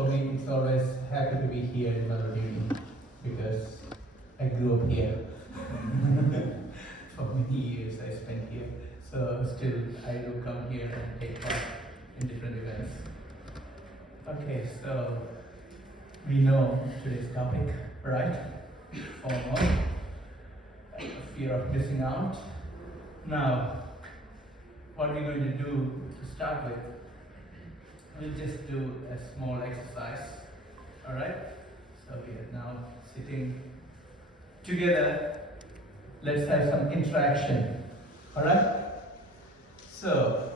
for me, it's always happy to be here in Blg Uni because I grew up here. For many years I spent here, so still I do come here and take part in different events. Okay, so we know today's topic, right? Fomo, fear of missing out. Now, what we're going to do to start with, we'll just do a small exercise, alright? So we are now sitting together. Let's have some interaction, alright? So,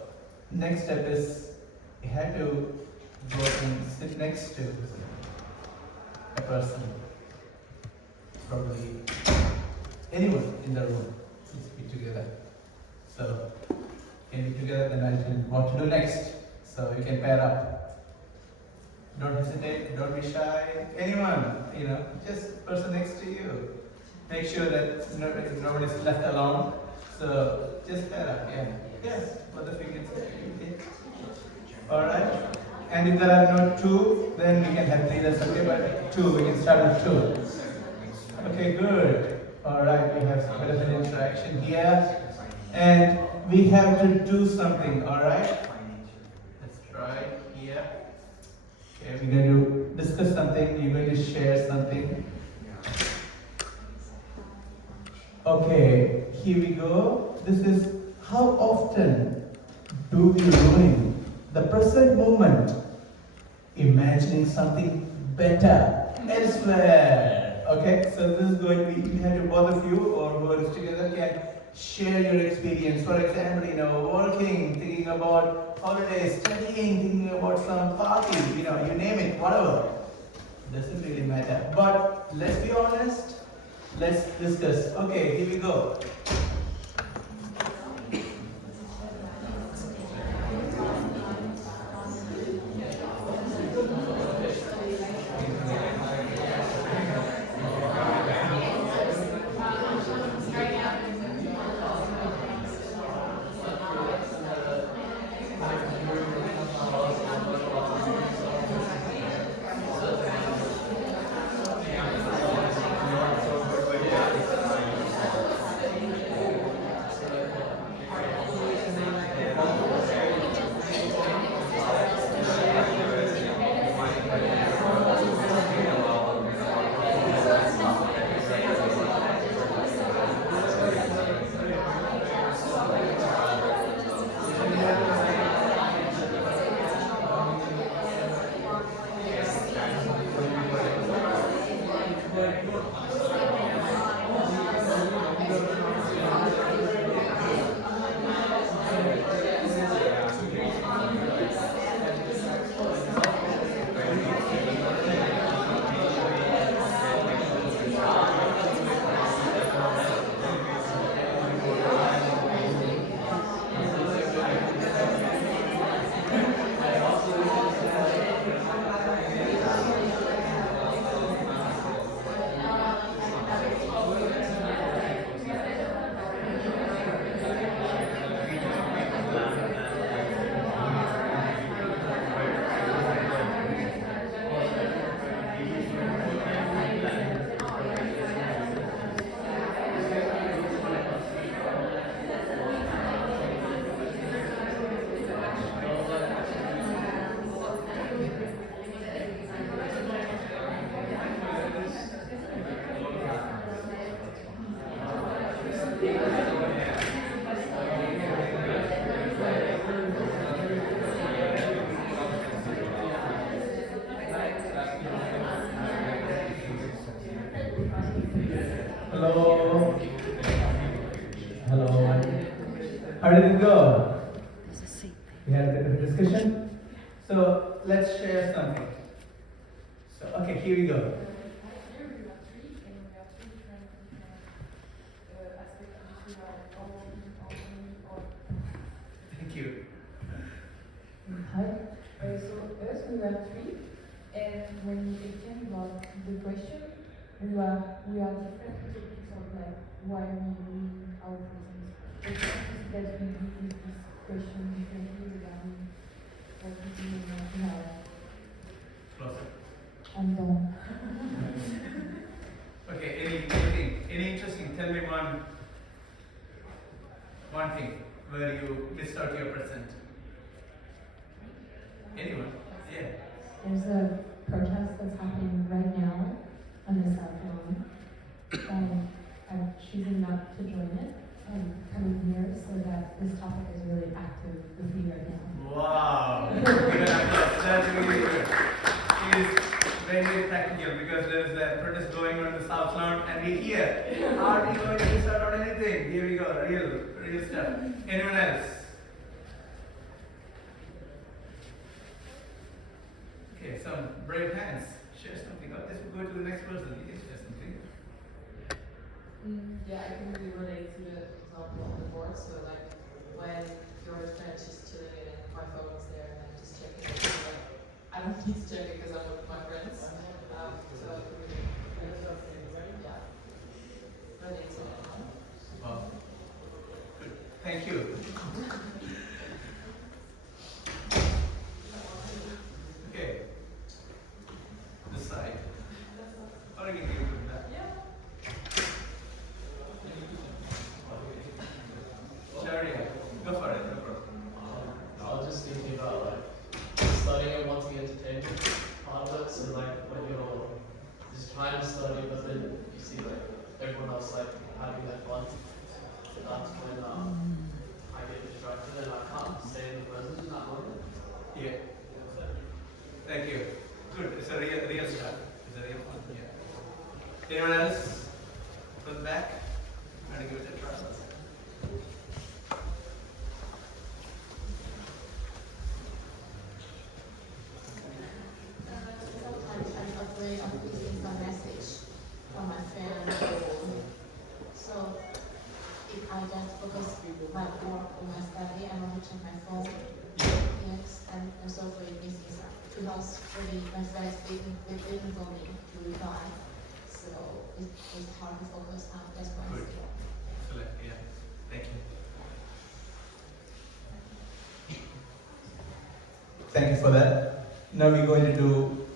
next step is you have to go and sit next to a person, probably anyone in the room. Let's be together. So, can be together, then I'll tell you what to do next. So you can pair up. Don't hesitate, don't be shy. Anyone, just person next to you. Make sure that nobody's left alone. So just pair up, yeah. Yes, both of you can say, okay. Alright. And if there are no two, then we can have three, that's okay, but two, we can start with two. Okay, good. Alright, we have a bit of an interaction here. And we have to do something, alright? Let's try here. Okay, we're going to discuss something, you're going to share something. Okay, here we go. This is how often do we ruin the present moment imagining something better elsewhere. Okay, so this is going to be, you have to both of you or whoever is together can share your experience. For example, working, thinking about holidays, studying, thinking about some party, you name it, whatever. Doesn't really matter. But let's be honest, let's discuss. Okay, here we go. Hello. Hello. How did it go? We had a bit of a discussion. So let's share something. So okay, here we go. Thank you. Hi. So us, we were three, and when it came about the question, we are different topics of like why we our presence. It's just that we deal with this question differently regarding what we do in our There's a protest that's happening right now on the South Lawn, and I'm choosing not to join it and coming here so that this topic is really active with me right now. Wow. That's really good. It's very, very practical because there is a protest going on in the South Lawn and we're here. Are we going to miss out on anything? Here we go. Real stuff. Anyone else? Okay, some brave hands. Share something. Let's go to the next person. You can share something. Yeah, I can really relate to the example on the board. So like when you're with friends, just chilling and my phone is there and I'm just checking it. So, like, I don't need to check it because I'm with my friends. So I can really, yeah, relate to it. Wow. Good. Thank you. Okay. This side. Or you can give it that. Sharia, go for it. I was just thinking about like studying and wanting entertainment part of it. So like when you're just trying to study, but then you see like everyone else like having their fun. That's when I get distracted and I can't stay in the present in that moment. Yeah. Thank you. Good. It's a real stuff. It's a real fun. Yeah. Anyone else? From the back? I'm going to give it a try. Sometimes I'm afraid of losing some message from my friend or home. So if I just focus my work or my study, I want to check my phone. Yes, and I'm so afraid missing some. Because really my friends waiting for me to reply. So it's hard to focus on that's one Good. skill. Excellent. Yeah. Thank you. Thank you for that. Now we're going to do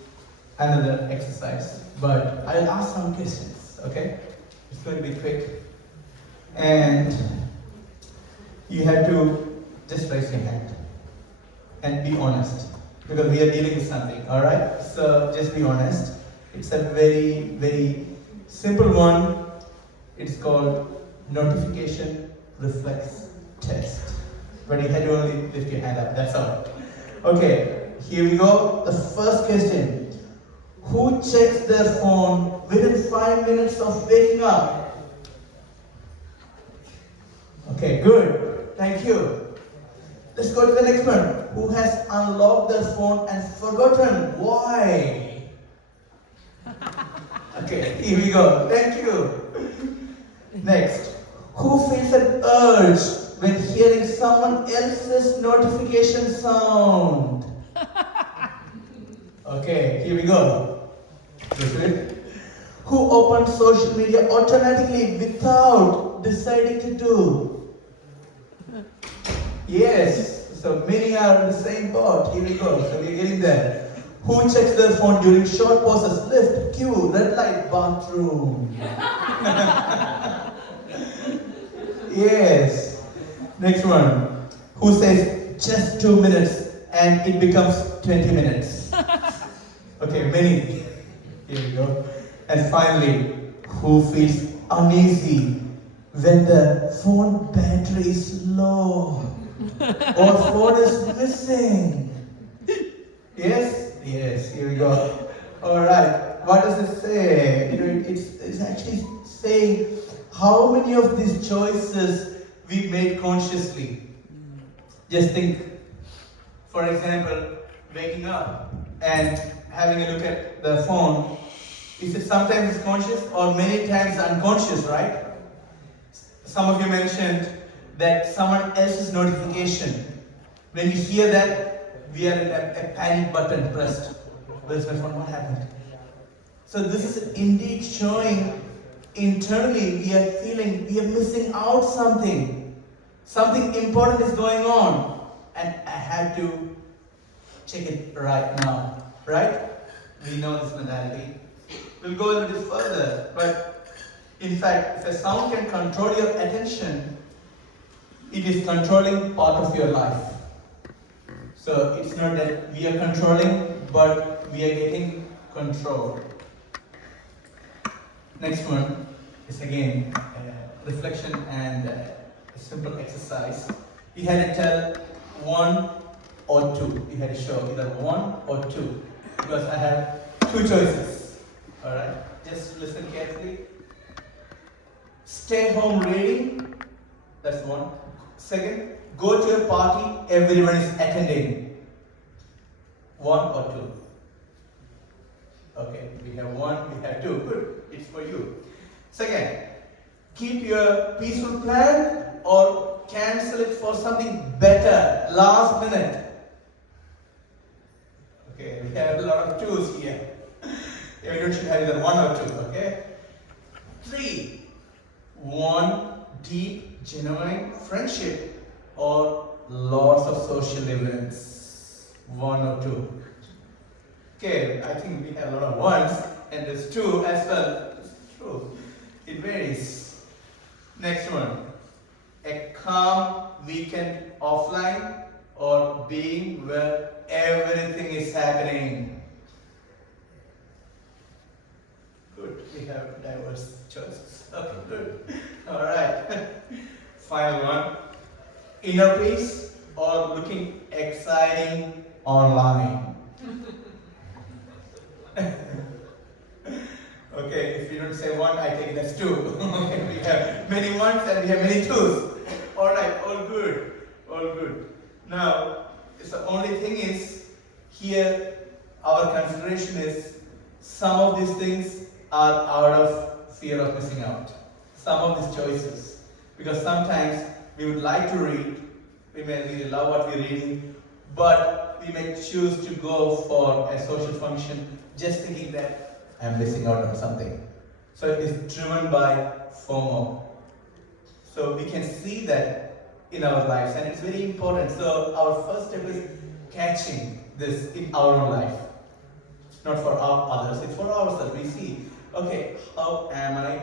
another exercise, but I'll ask some questions, okay? It's going to be quick. And you have to just raise your hand and be honest because we are dealing with something, alright? So just be honest. It's a very, very simple one. It's called notification reflex test. But you had to only lift your hand up, that's all. Okay, here we go. The first question. Who checks their phone within 5 minutes of waking up? Okay, good. Thank you. Let's go to the next one. Who has unlocked their phone and forgotten why? Okay, here we go. Thank you. Next. Who feels an urge when hearing someone else's notification sound? Okay, here we go. Who opens social media automatically without deciding to do? Yes, so many are in the same boat. Here we go, so we're getting there. Who checks their phone during short pauses? Lift, queue, red light, bathroom. Yes. Next one. Who says just 2 minutes and it becomes 20 minutes? Okay, many. Here we go. And finally, who feels uneasy when the phone battery is low or phone is missing? Yes? Yes, here we go. Alright, what does it say? It's actually saying how many of these choices we made consciously. Just think, for example, waking up and having a look at the phone. Is it sometimes it's conscious or many times unconscious, right? Some of you mentioned that someone else's notification. When you hear that, we are in a panic button pressed. Where's my phone? What happened? So this is indeed showing internally we are feeling we are missing out something. Something important is going on. And I have to check it right now. Right? We know this mentality. We'll go a little further. But in fact, if a sound can control your attention, it is controlling part of your life. So it's not that we are controlling, but we are getting control. Next one is again reflection and a simple exercise. You had to tell 1 or 2. You had to show either 1 or 2 because I have 2 choices. Alright, just listen carefully. Stay home reading, that's 1. Second, go to a party everyone is attending. 1 or 2. Okay, we have 1, we have 2. Good, it's for you. Second, keep your peaceful plan or cancel it for something better, last minute. Okay, we have a lot of 2s here. Everyone should have either 1 or 2, okay? 3, 1 deep, genuine friendship or lots of social events. 1 or 2. Okay, I think we have a lot of 1s and there's 2 as well. It's true. It varies. Next one. A calm weekend offline or being where everything is happening. Good. We have diverse choices. Okay, good. Alright. Final one. Inner peace or looking exciting online. Okay, if you don't say 1, I take it as 2. Okay, we have many 1s and we have many 2s. Alright, all good. All good. Now, the only thing is, here our consideration is some of these things are out of fear of missing out. Some of these choices. Because sometimes we would like to read, we may really love what we're reading, but we may choose to go for a social function just thinking that I'm missing out on something. So it is driven by Fomo. So we can see that in our lives and it's very important. So our first step is catching this in our own life. Not for our others, it's for ourselves. We see, okay, how am I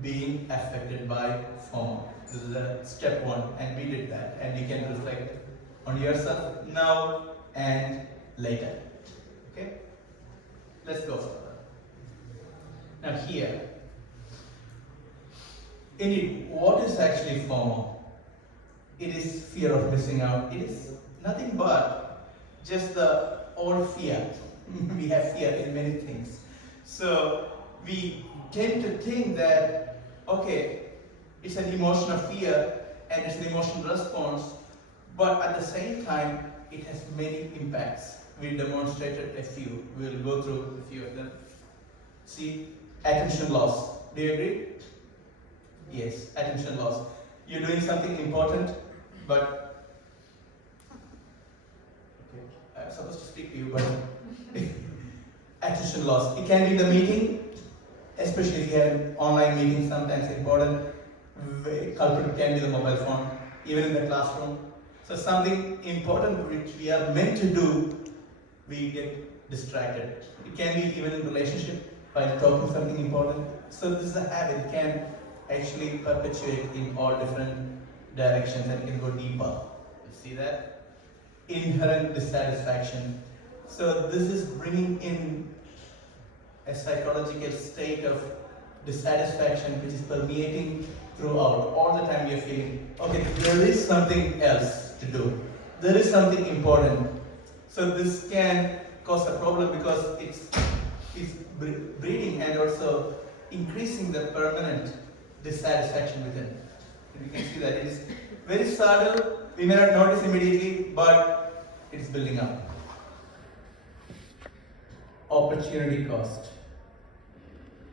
being affected by Fomo? This is the step 1 and we did that and you can reflect on yourself now and later. Okay? Let's go further. Now here, indeed, what is actually FOMO? It is fear of missing out. It is nothing but just the old fear. We have fear in many things. So we tend to think that, okay, it's an emotion of fear and it's an emotional response, but at the same time, it has many impacts. We demonstrated a few. We'll go through a few of them. See, attention loss. Do you agree? Yes, attention loss. You're doing something important, but okay, I'm supposed to speak to you, but attention loss. It can be in the meeting, especially if you have an online meeting, sometimes important. Culprit can be the mobile phone, even in the classroom. So something important which we are meant to do, we get distracted. It can be even in relationship, while talking something important. So this is a habit, it can actually perpetuate in all different directions and can go deeper. You see that? Inherent dissatisfaction. So this is bringing in a psychological state of dissatisfaction which is permeating throughout. All the time you're feeling, okay, there is something else to do. There is something important. So this can cause a problem because it's breeding and also increasing the permanent dissatisfaction within. And you can see that it is very subtle, we may not notice immediately, but it's building up. Opportunity cost.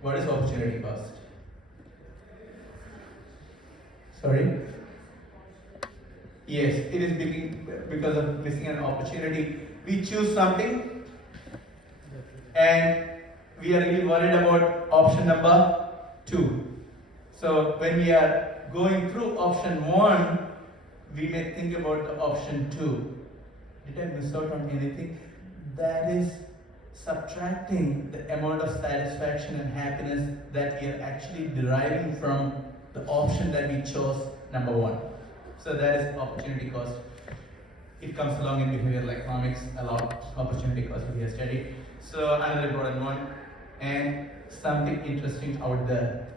What is opportunity cost? Sorry? Yes, it is because of missing an opportunity. We choose something and we are really worried about option number 2. So when we are going through option 1, we may think about the option 2. Did I miss out on anything? That is subtracting the amount of satisfaction and happiness that we are actually deriving from the option that we chose, number 1. So that is opportunity cost. it comes along in behavioral economics a lot, opportunity cost we have studied. So another important one, and something interesting out there.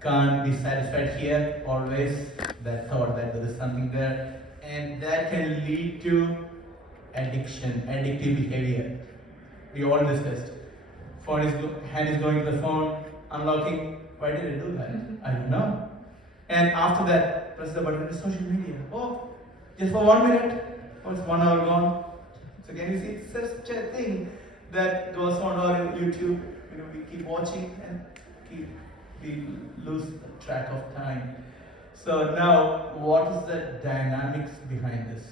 Can't be satisfied here, always that thought that there is something there, and that can lead to addiction, addictive behavior. We all discussed. Hand is going to the phone, unlocking. Why did I do that? I don't know. And after that, press the button to social media. Oh, just for 1 minute. Oh, it's 1 hour gone. So can you see it's such a thing that goes on our YouTube? We keep watching and we lose track of time. So now, what is the dynamics behind this?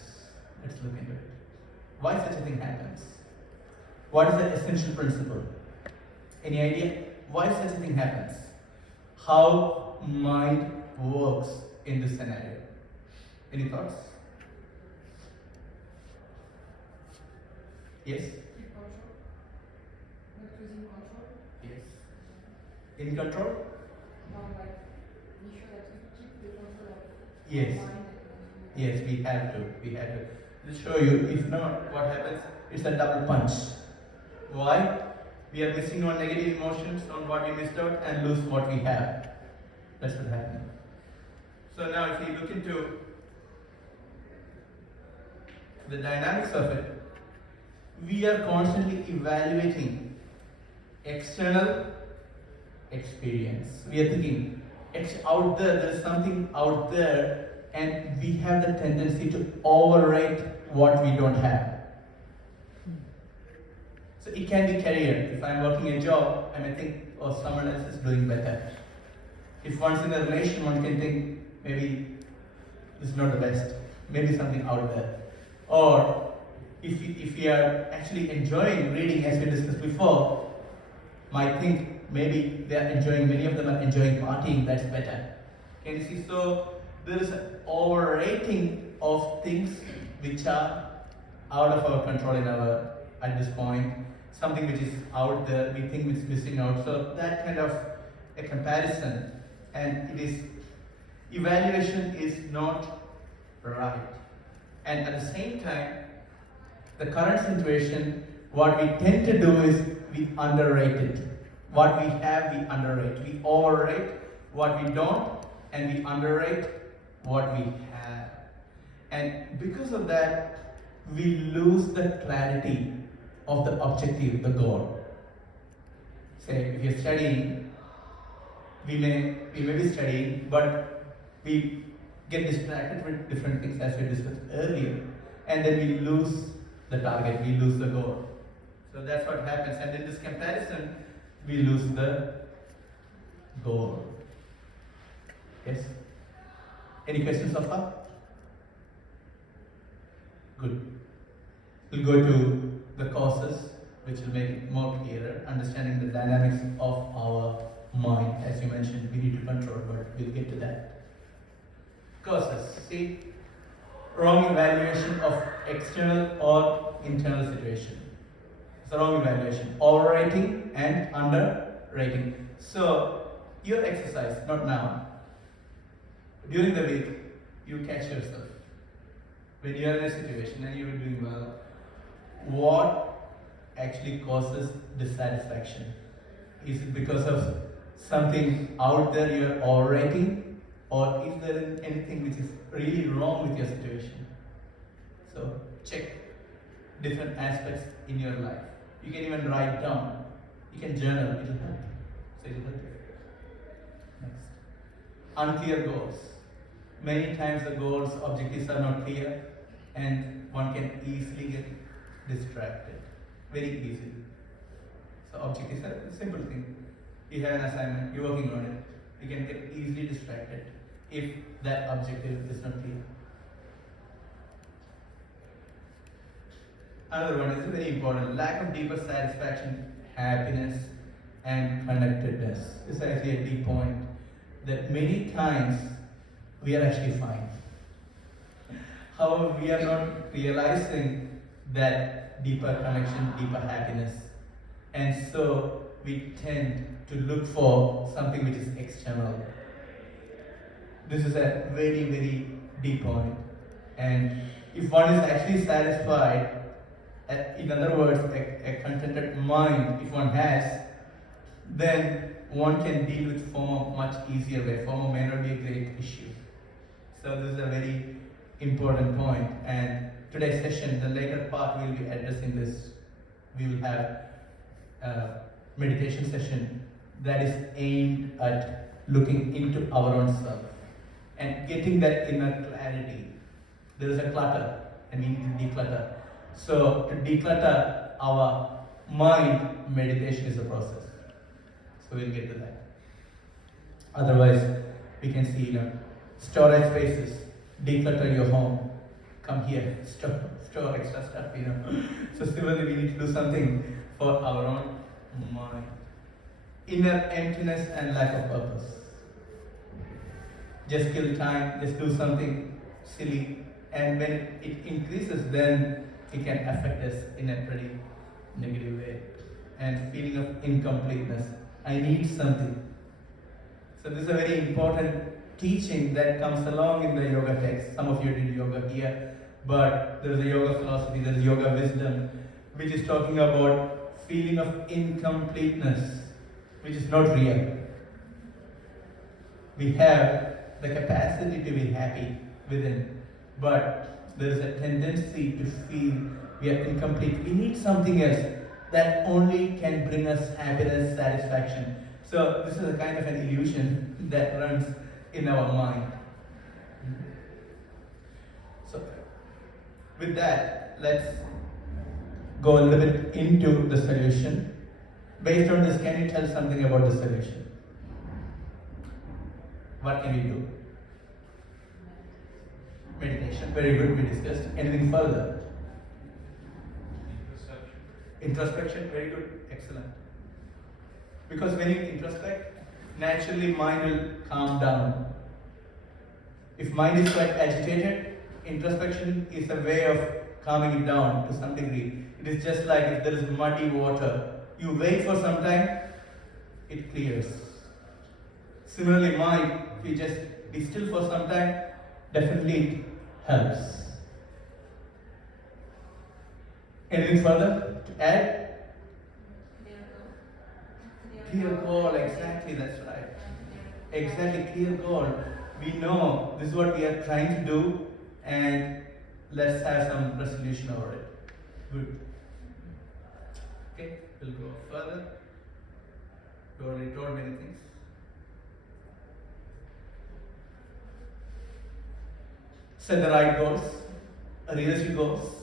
Let's look into it. Why such a thing happens? What is the essential principle? Any idea why such a thing happens? How mind works in this scenario? Any thoughts? Yes? Keep control. Not losing control. Yes. In control? Now, like, be sure that we keep the control of Yes. mind and Yes, we have to. We have to. To show you, if not, what happens? It's a double punch. Why? We are missing on negative emotions, on what we missed out, and lose what we have. That's what happened. So now, if we look into the dynamics of it, we are constantly evaluating external experience. We are thinking, out there is something out there, and we have the tendency to overrate what we don't have. So it can be career. If I'm working a job, I may think, oh, someone else is doing better. If one's in a relation, one can think, maybe this is not the best. Maybe something out there. Or if we are actually enjoying reading, as we discussed before, might think maybe they are enjoying, many of them are enjoying partying, that's better. Can you see? So there is an overrating of things which are out of our control at this point. Something which is out there, we think it's missing out. So that kind of a comparison, and evaluation is not right. And at the same time, the current situation, what we tend to do is we underrate it. What we have, we underrate. We overrate what we don't, and we underrate what we have. And because of that, we lose the clarity of the objective, the goal. Say, if you're studying, we may be studying, but we get distracted with different things, as we discussed earlier, and then we lose the target, we lose the goal. So that's what happens, and in this comparison, we lose the goal. Yes? Any questions so far? Good. We'll go to the causes, which will make it more clearer, understanding the dynamics of our mind. As you mentioned, we need to control, but we'll get to that. Causes. See, wrong evaluation of external or internal situation. It's a wrong evaluation. Overrating and underrating. So, your exercise, not now. During the week, you catch yourself. When you are in a situation and you are doing well, what actually causes dissatisfaction? Is it because of something out there you are overrating, or is there anything which is really wrong with your situation? So check different aspects in your life. You can even write down. You can journal. It will help. So it will help you. Next. Unclear goals. Many times the goals, objectives are not clear, and one can easily get distracted. Very easily. So objectives are a simple thing. You have an assignment, you're working on it. You can get easily distracted if that objective is not clear. Another one is very important. Lack of deeper satisfaction, happiness, and connectedness. This is actually a deep point that many times we are actually fine. However, we are not realizing that deeper connection, deeper happiness. And so we tend to look for something which is external. This is a very, very deep point. And If one is actually satisfied, in other words, a contented mind, if one has, then one can deal with FOMO much easier way. FOMO may not be a great issue. So this is a very important point. And today's session, the later part, will be addressing this. We will have a meditation session that is aimed at looking into our own self and getting that inner clarity. There is a clutter and we need to declutter. So to declutter our mind, meditation is a process. So we'll get to that. Otherwise, we can see, storage spaces, declutter your home, come here, store extra stuff, So similarly, we need to do something for our own mind. Inner emptiness and lack of purpose. Just kill time, just do something silly, and when it increases, then it can affect us in a pretty negative way. And feeling of incompleteness. I need something. So this is a very important teaching that comes along in the yoga text. Some of you did yoga here, but there is a yoga philosophy, there is yoga wisdom, which is talking about feeling of incompleteness, which is not real. We have the capacity to be happy within, but there is a tendency to feel we are incomplete. We need something else that only can bring us happiness, satisfaction. So this is a kind of an illusion that runs in our mind. So with that, let's go a little bit into the solution. Based on this, can you tell something about the solution? What can we do? Meditation, very good, we discussed. Anything further? Introspection, very good, excellent. Because when you introspect, naturally mind will calm down. If mind is quite agitated, introspection is a way of calming it down to some degree. It is just like if there is muddy water, you wait for some time, it clears. Similarly, mind, if you just be still for some time, definitely it helps. Anything further to add? Clear goal, exactly, that's right. Exactly, clear goal. We know this is what we are trying to do, and let's have some resolution over it. Good. Okay, we'll go further. You already told many things. Set the right goals, realistic goals.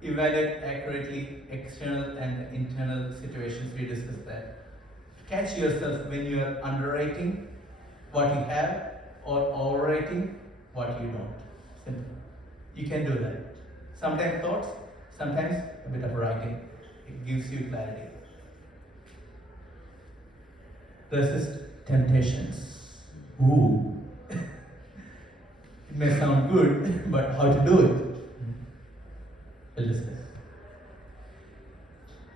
Evaluate accurately external and internal situations. We discussed that. Catch yourself when you are underrating what you have or overrating what you don't. Simple. You can do that. Sometimes thoughts, sometimes a bit of writing. It gives you clarity. Resist temptations. Ooh. It may sound good, but how to do it? We'll discuss.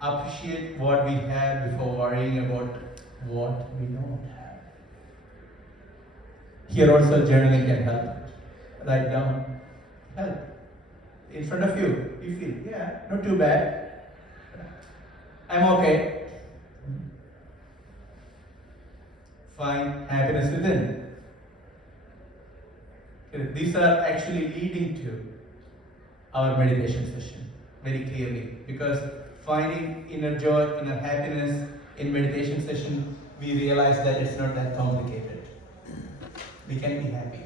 Appreciate what we have before worrying about what we don't have. Here also journaling can help. Write down. Help. In front of you, you feel, yeah, not too bad. I'm okay. Find happiness within. These are actually leading to our meditation session very clearly, because finding inner joy, inner happiness in meditation session, we realize that it's not that complicated. We can be happy.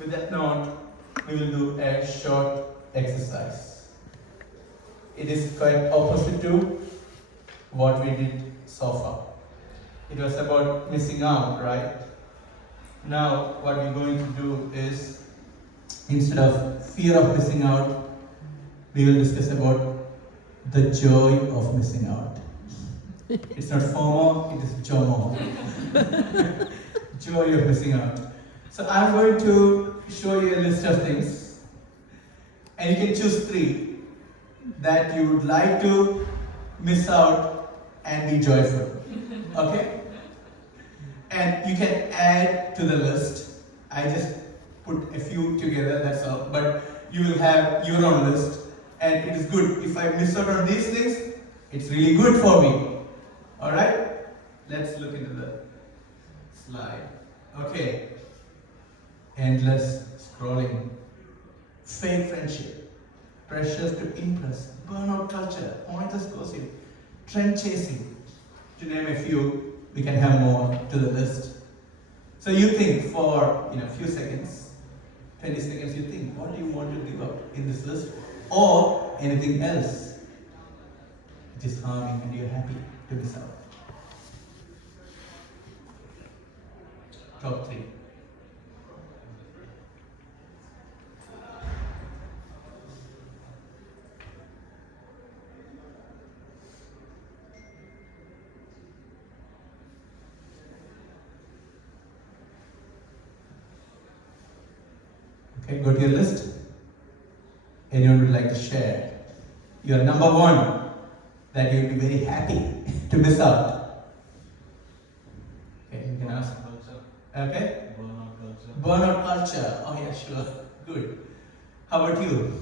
With that note, we will do a short exercise. It is quite opposite to what we did so far. It was about missing out, right? Now, what we're going to do is, instead of fear of missing out, we will discuss about the joy of missing out. It's not FOMO, it is JOMO. Joy of missing out. So I'm going to show you a list of things, and you can choose 3 that you would like to miss out and be joyful. Okay? And you can add to the list I just put a few together, that's all. But you will have your own list, and it is good. If I miss out on these things, it's really good for me. Alright? Let's look into the slide. Okay. Endless scrolling. Fake friendship. Pressures to impress. Burnout culture. Pointless gossip. Trend chasing. To name a few, we can have more to the list. So you think for few seconds, 20 seconds, you think, what do you want to give up in this list? Or anything else which is harming and you're happy to miss out. Top 3. Okay, go to your list. Anyone would like to share your number 1 that you'd be very happy to miss out? Okay, you can ask. Okay? Burnout culture. Oh yeah, sure. Good. How about you?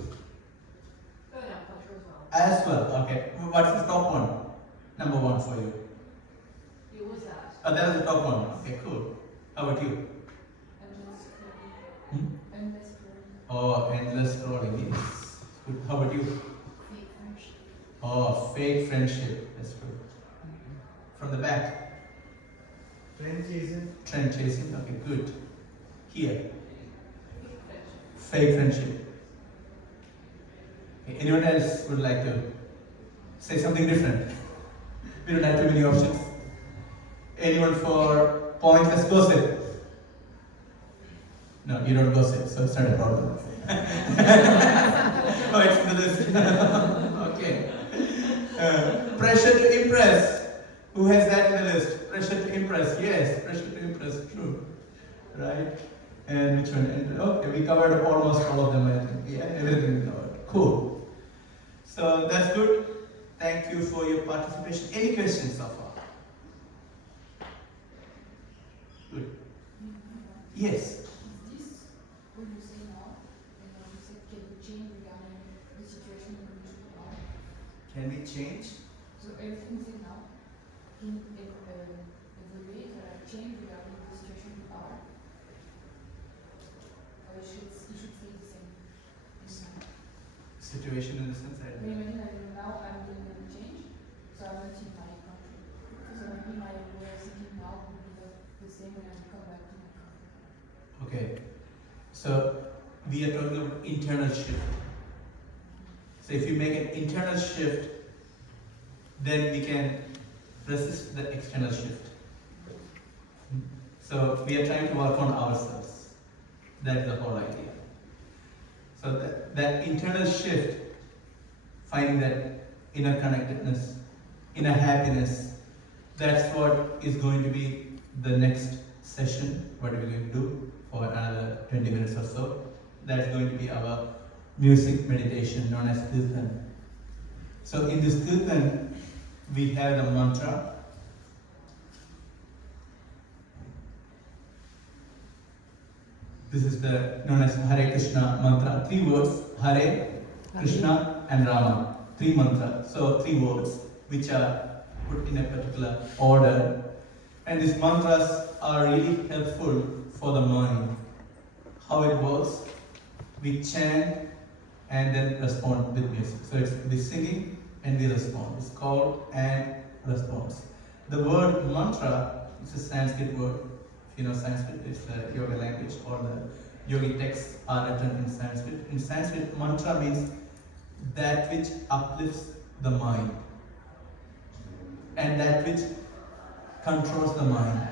Burnout culture as well. As well. Okay. What's the top one? Number 1 for you. It was that. Oh, that is the top one. Okay, cool. How about you? Hmm? Oh, endless scrolling. Yes. Good. How about you? Fake friendship. Oh, fake friendship. That's true. From the back. Trend chasing. Trend chasing. Okay, good. Here. Fake friendship. Fake friendship. Okay, anyone else would like to say something different? We don't have too many options. Anyone for pointless gossip? No, you don't gossip, so it's not a problem. Oh, it's in the list. Okay. Pressure to impress. Who has that in the list? Pressure to impress. Yes, pressure to impress. True. Right? And which one? And, okay, we covered almost all of them, I think. Yeah, everything we covered. Cool. So that's good. Thank you for your participation. Any questions so far? Good. Yes. This, what you say now, and what you said, can you change regarding the situation in which we are? Can we change? So everything said now, can evaluate or change regarding the situation we are? Or it should stay the same? Situation in the sense that. Imagine that now I'm doing a change, so I'm not in my country. So maybe my way of thinking now would be the same when I come back to my country. Okay. So we are talking about internal shift. So if you make an internal shift, then we can resist the external shift. So we are trying to work on ourselves. That's the whole idea. So that internal shift, finding that inner connectedness, inner happiness, that's what is going to be the next session, what we're going to do for another 20 minutes or so. That's going to be our music meditation known as Kirtan. So in this Kirtan, we have the mantra. This is the known as Hare Krishna mantra. 3 words: Hare, Krishna, and Rama. 3 mantras. So 3 words which are put in a particular order. And these mantras are really helpful for the mind. How it works: we chant and then respond with music. So it's we singing and we respond. It's called and response. The word mantra is a Sanskrit word. If you know Sanskrit, it's the yoga language, or the yogi texts are written in Sanskrit. In Sanskrit, mantra means that which uplifts the mind and that which controls the mind,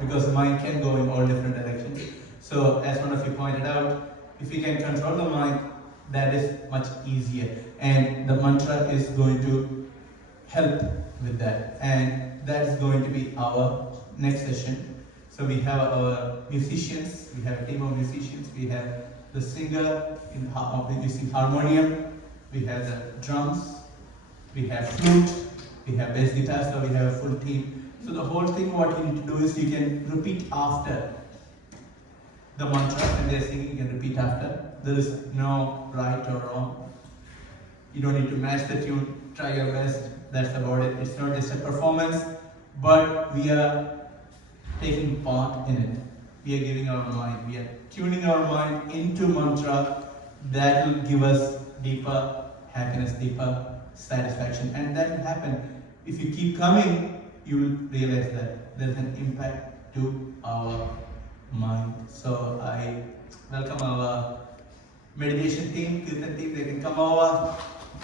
because the mind can go in all different directions. So as one of you pointed out, if you can control the mind, that is much easier, and the mantra is going to help with that, and that is going to be our next session. So we have our musicians, we have a team of musicians, we have the singer using harmonium, we have the drums, we have flute, we have bass guitar, so we have a full team. So the whole thing, what you need to do is you can repeat after. the mantra and they're singing, you can repeat after. There is no right or wrong. You don't need to match the tune, try your best, that's about it. It's not just a performance, but we are taking part in it. We are giving our mind, we are tuning our mind into mantra that will give us deeper happiness, deeper satisfaction, and that will happen. If you keep coming, you will realize that there's an impact to our mind. So I welcome our meditation team, Kirtan team, they can come over.